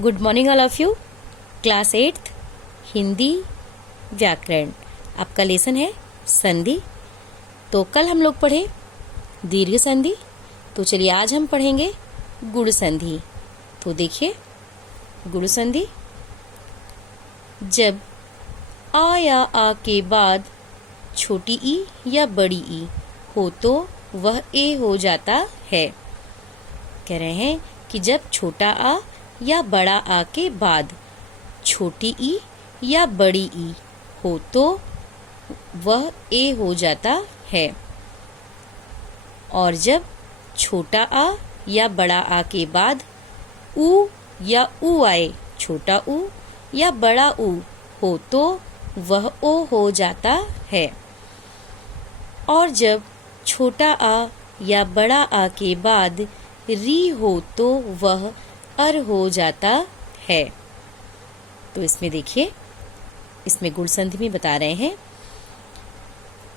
Good morning all of you. Class 8th Hindi व्याकरण, आपका lesson है संधि। तो कल हम लोग पढ़े दीर्घ संधि, तो चलिए आज हम पढ़ेंगे गुण संधि। तो देखिए गुण संधि, जब आ या आ के बाद छोटी ई या बड़ी ई हो तो वह ए हो जाता है। कह रहे हैं कि जब छोटा आ या बड़ा आ के बाद छोटी ई या बड़ी ई हो तो वह ए हो जाता है, और जब छोटा आ या बड़ा आ के बाद ऊ या ऊ आए, छोटा ऊ या बड़ा ऊ हो तो वह ओ हो जाता है, और जब छोटा आ या बड़ा आ के बाद री हो तो वह अर हो जाता है। तो इसमें देखिए, इसमें गुण संधि में बता रहे हैं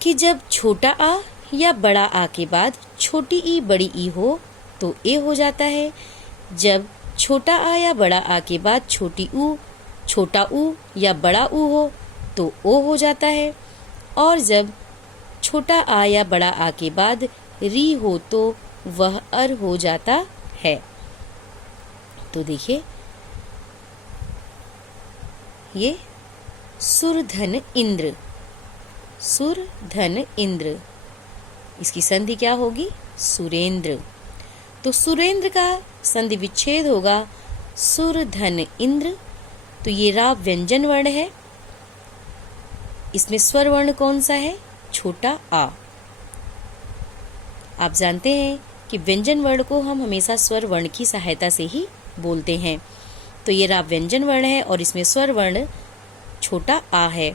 कि जब छोटा आ या बड़ा आ के बाद छोटी ई बड़ी ई हो तो ए हो जाता है, जब छोटा आ या बड़ा आ के बाद छोटा ऊ या बड़ा ऊ हो तो ओ हो जाता है, और जब छोटा आ या बड़ा आ के बाद री हो तो वह अर हो जाता है। तो देखिए, ये सुर धन इंद्र, सुर धन इंद्र, इसकी संधि क्या होगी? सुरेंद्र। तो सुरेंद्र का संधि विच्छेद होगा सुर धन इंद्र। तो ये रा व्यंजन वर्ण है, इसमें स्वर वर्ण कौन सा है? छोटा आ। आप जानते हैं कि व्यंजन वर्ण को हम हमेशा स्वर वर्ण की सहायता से ही बोलते हैं। तो ये रा व्यंजन वर्ण है और इसमें स्वर वर्ण छोटा आ है,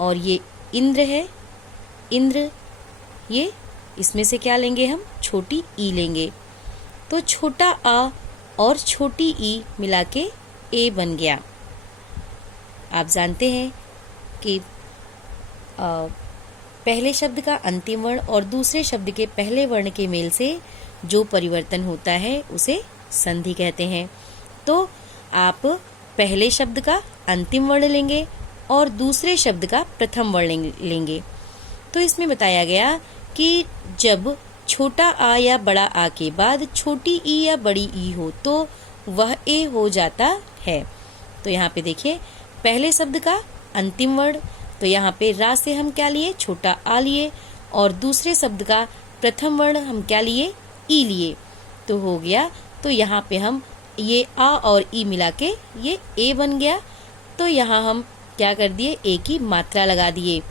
और ये इंद्र है, इंद्र, ये इसमें से क्या लेंगे हम? छोटी ई लेंगे। तो छोटा आ और छोटी ई मिला के ए बन गया। आप जानते हैं कि पहले शब्द का अंतिम वर्ण और दूसरे शब्द के पहले वर्ण के मेल से जो परिवर्तन होता है उसे संधि कहते हैं। तो आप पहले शब्द का अंतिम वर्ण लेंगे और दूसरे शब्द का प्रथम वर्ण लेंगे। तो इसमें बताया गया कि जब छोटा आ या बड़ा आ के बाद छोटी ई या बड़ी ई हो तो वह ए हो जाता है। तो यहाँ पे देखिए, पहले शब्द का अंतिम वर्ण, तो यहाँ पे रा से हम क्या लिए? छोटा आ लिए, और दूसरे शब्द का प्रथम वर्ण हम क्या लिए? ई लिए। तो हो गया, तो यहाँ पे हम ये आ और ई मिला के ये ए बन गया। तो यहाँ हम क्या कर दिए? ए की मात्रा लगा दिए,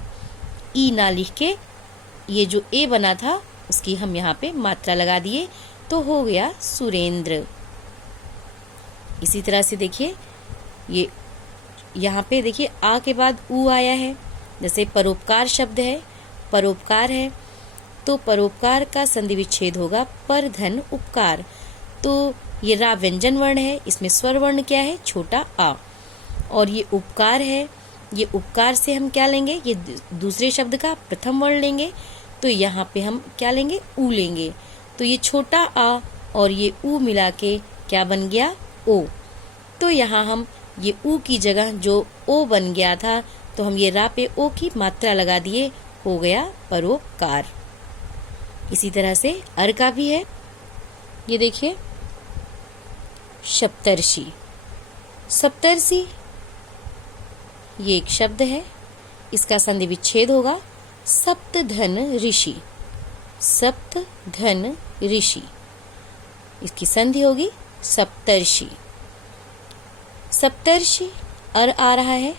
ई ना लिख के ये जो ए बना था उसकी हम यहाँ पे मात्रा लगा दिए, तो हो गया सुरेंद्र। इसी तरह से देखिए, ये यहाँ पे देखिए आ के बाद ऊ आया है। जैसे परोपकार शब्द है, परोपकार है, तो परोपकार का संधि विच्छेद होगा पर धन उपकार। तो ये रा व्यंजन वर्ण है, इसमें स्वर वर्ण क्या है? छोटा आ, और ये उपकार है, ये उपकार से हम क्या लेंगे? ये दूसरे शब्द का प्रथम वर्ण लेंगे। तो यहाँ पे हम क्या लेंगे? ऊ लेंगे। तो ये छोटा आ और ये ऊ मिला के क्या बन गया? ओ। तो यहाँ हम ये ऊ की जगह जो ओ बन गया था, तो हम ये रा पे ओ की मात्रा लगा दिए, हो गया परोपकार। इसी तरह से अर का भी है। ये देखिए, सप्तर्षि, सप्तर्षि ये एक शब्द है, इसका संधि विच्छेद होगा सप्त धन ऋषि, सप्त धन ऋषि, इसकी संधि होगी सप्तर्षि। सप्तर्षि अर आ रहा है,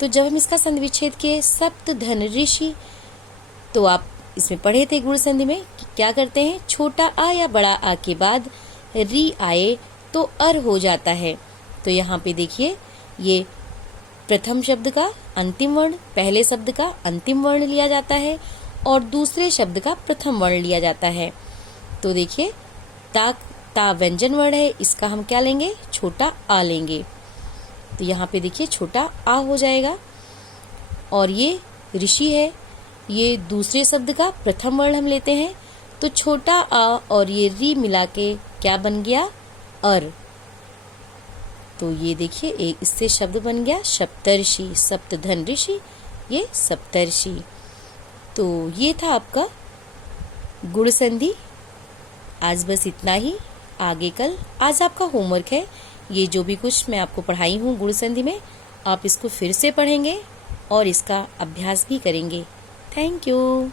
तो जब हम इसका संधि विच्छेद किए सप्त धन ऋषि, तो आप इसमें पढ़े थे गुण संधि में कि क्या करते हैं? छोटा आ या बड़ा आ के बाद री आए तो अर हो जाता है। तो यहाँ पे देखिए, ये प्रथम शब्द का अंतिम वर्ण, पहले शब्द का अंतिम वर्ण लिया जाता है और दूसरे शब्द का प्रथम वर्ण लिया जाता है। तो देखिए, ता व्यंजन वर्ण है, इसका हम क्या लेंगे? छोटा आ लेंगे। तो यहाँ पे देखिए छोटा आ हो जाएगा, और ये ऋषि है, ये दूसरे शब्द का प्रथम वर्ण हम लेते हैं। तो छोटा आ और ये री मिला के क्या बन गया? अर। तो ये देखिए एक इससे शब्द बन गया सप्तर्षि, सप्तधन ऋषि, ये सप्तर्षि। तो ये था आपका गुण संधि। आज बस इतना ही, आगे कल आज आपका होमवर्क है। ये जो भी कुछ मैं आपको पढ़ाई हूँ गुण संधि में, आप इसको फिर से पढ़ेंगे और इसका अभ्यास भी करेंगे। Thank you.